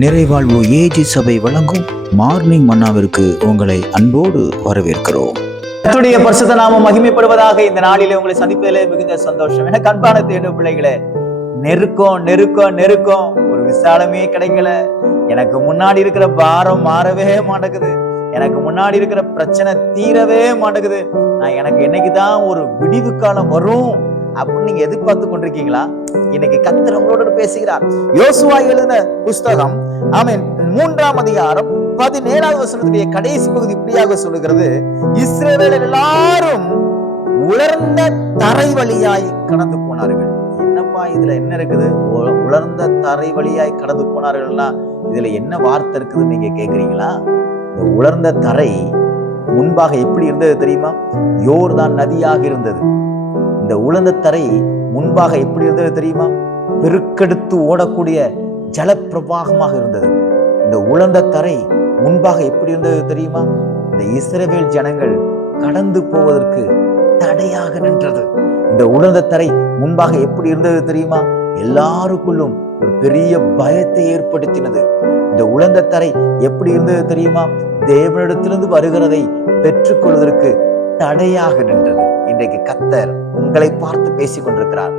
நிறைவாழ்வு AG சபை வழங்கும் morning மன்னாவிற்கு உங்களை அன்போடு வரவேற்கிறோம். கர்த்தருடைய பரிசுத்த நாமம் மகிமைப்படுவதாக. இந்த நாளிலே உங்களை சந்திப்பதிலே மிகுந்த சந்தோஷம். எனக்கு அன்பான தேடு பிள்ளைகளே, நெருக்கம் ஒரு விசாலமே கிடைக்கல. எனக்கு முன்னாடி இருக்கிற பாரம் மாறவே மாட்டேங்குது. எனக்கு முன்னாடி இருக்கிற பிரச்சனை தீரவே மாட்டேங்குது. எனக்கு என்னைக்குதான் ஒரு விடிவு காலம் வரும் அப்படின்னு நீங்க எதிர்பார்த்து கொண்டிருக்கீங்களா? இன்னைக்கு கர்த்தர் உங்களோட பேசுகிறார். யோசுவா எழுதின புஸ்தகம் 3ஆம் அதிகாரம் 17வது வசனத்துடைய கடைசி பகுதி இப்படியாக சொல்லுகிறது: இஸ்ரவேலர் எல்லாரும் உலர்ந்த தரை வழியாய் கடந்து போனார்கள். என்னப்பா இதுல என்ன இருக்குது? உலர்ந்த தரை வழியாய் கடந்து போனார்கள்னா இதுல என்ன வார்த்தை இருக்குதுன்னு நீங்க கேக்குறீங்களா? இந்த உலர்ந்த தரை முன்பாக எப்படி இருந்தது தெரியுமா? யோர்தான் நதியாக இருந்தது. இந்த உலர்ந்த தரை முன்பாக எப்படி இருந்தது தெரியுமா? பெருக்கெடுத்து ஓடக்கூடிய ஜலப்பிரவாகமாக இருந்தது. இந்த உலர்ந்த தரை முன்பாக எப்படி இருந்தது தெரியுமா? இந்த இஸ்ரவேல் ஜனங்கள் கடந்து போவதற்கு தடையாக நின்றது. இந்த உலர்ந்த தரை முன்பாக எப்படி இருந்தது தெரியுமா? எல்லாருக்குள்ளும் ஒரு பெரிய பயத்தை ஏற்படுத்தினது. இந்த உலர்ந்த தரை எப்படி இருந்தது தெரியுமா? தேவனிடத்திலிருந்து வருகிறதை பெற்றுக்கொள்வதற்கு தடையாக நின்றது. இன்றைக்கு கர்த்தர் உங்களை பார்த்து பேசிக் கொண்டிருக்கிறார்.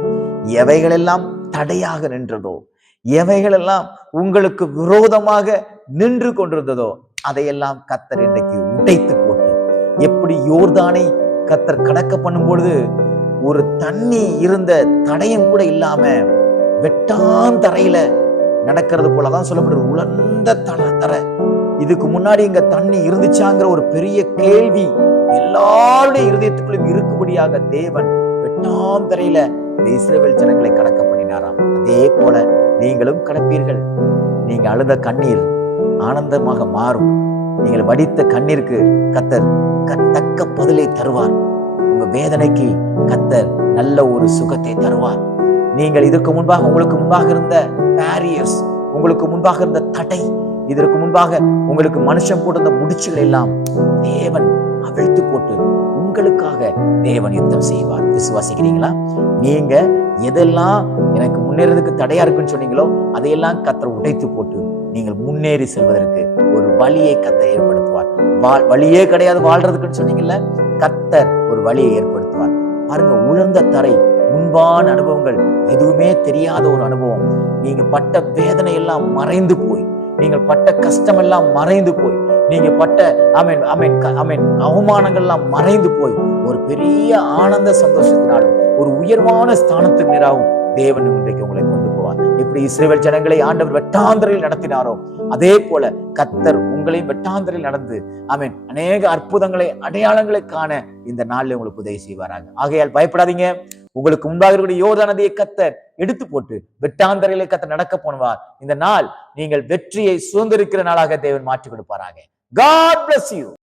எவைகளெல்லாம் தடையாக நின்றதோ, எவைகளெல்லாம் உங்களுக்கு விரோதமாக நின்று கொண்டிருந்ததோ, அதையெல்லாம் கர்த்தர் இன்றைக்கு உடைத்து போட்டு, எப்படி யோர்தானை கர்த்தர் கடக்க பண்ணும் பொழுது ஒரு தண்ணி இருந்த தடயம் கூட இல்லாம வெட்டாந்தரையில நடக்கிறது போலதான் சொல்லப்படுது. உலர்ந்த தரை. இதுக்கு முன்னாடி இங்க தண்ணி இருந்துச்சாங்கிற ஒரு பெரிய கேள்வி எல்லாருடைய இருதயத்துக்குள்ளும் இருக்கும்படியாக தேவன் வெட்டாந்தரையில இஸ்ரவேல் ஜனங்களை கடக்க பண்ணினாராம். அதே போல நீங்களும் கடப்பீர்கள். நீங்க அழுத கண்ணீர் ஆனந்தமாக மாறும். நீங்கள் வடித்த கண்ணீருக்கு கர்த்தர் தக்க பதிலை தருவார். உங்க வேதனைக்கு கர்த்தர் நல்ல ஒரு சுகத்தை தருவார். நீங்கள் இதற்கு முன்பாக உங்களுக்கு முன்பாக இருந்த பேரியர்ஸ், உங்களுக்கு முன்பாக இருந்த தடை, இதற்கு முன்பாக உங்களுக்கு மனுஷன் போட்டிருந்த முடிச்சுகள் எல்லாம் தேவன் அவிழ்த்து போட்டு உங்களுக்காக தேவன் யுத்தம் செய்வார். விசுவாசிக்கிறீங்களா? நீங்க எதெல்லாம் எனக்கு முன்னேறதுக்கு தடையா இருக்குன்னு சொன்னீங்களோ அதையெல்லாம் கர்த்தர் உடைத்து போட்டு நீங்கள் முன்னேறி செல்வதற்கு ஒரு வழியை கர்த்தர் ஏற்படுத்துவார். வழியே கிடையாது வாழ்றதுக்குன்னு சொன்னீங்கல்ல, கர்த்தர் ஒரு வழியை ஏற்படுத்துவார். பாருங்க, உலர்ந்த தரை, முன்பான அனுபவங்கள், எதுவுமே தெரியாத ஒரு அனுபவம். நீங்க பட்ட வேதனை எல்லாம் மறைந்து போய், நீங்கள் பட்ட கஷ்டம் எல்லாம் மறைந்து போய், நீங்க பட்ட அவமானங்கள் எல்லாம் மறைந்து போய் ஒரு பெரிய ஆனந்த சந்தோஷத்தினாலும் ஒரு உயர்வான ஸ்தானத்துக்கு நேராகவும் தேவன் இன்றைக்கு உங்களை கொண்டு போவார். எப்படி இஸ்ரவேல் ஜனங்களை ஆண்டவர் வெட்டாந்தரையில் நடத்தினாரோ அதே போல கர்த்தர் உங்களையும் வெட்டாந்தரையில் நடந்து அநேக அற்புதங்களை அடையாளங்களை காண இந்த நாளில் உங்களுக்கு உதவி செய்வாராக. ஆகையால் பயப்படாதீங்க. உங்களுக்கு முன்பாக இருக்கக்கூடிய யோர்தான் நதியை கர்த்தர் எடுத்து போட்டு வெட்டாந்தரையிலே கர்த்தர் நடக்க போனவார். இந்த நாள் நீங்கள் வெற்றியை சுதந்திரிக்கிற நாளாக தேவன் மாற்றி கொடுப்பாராக. God bless you.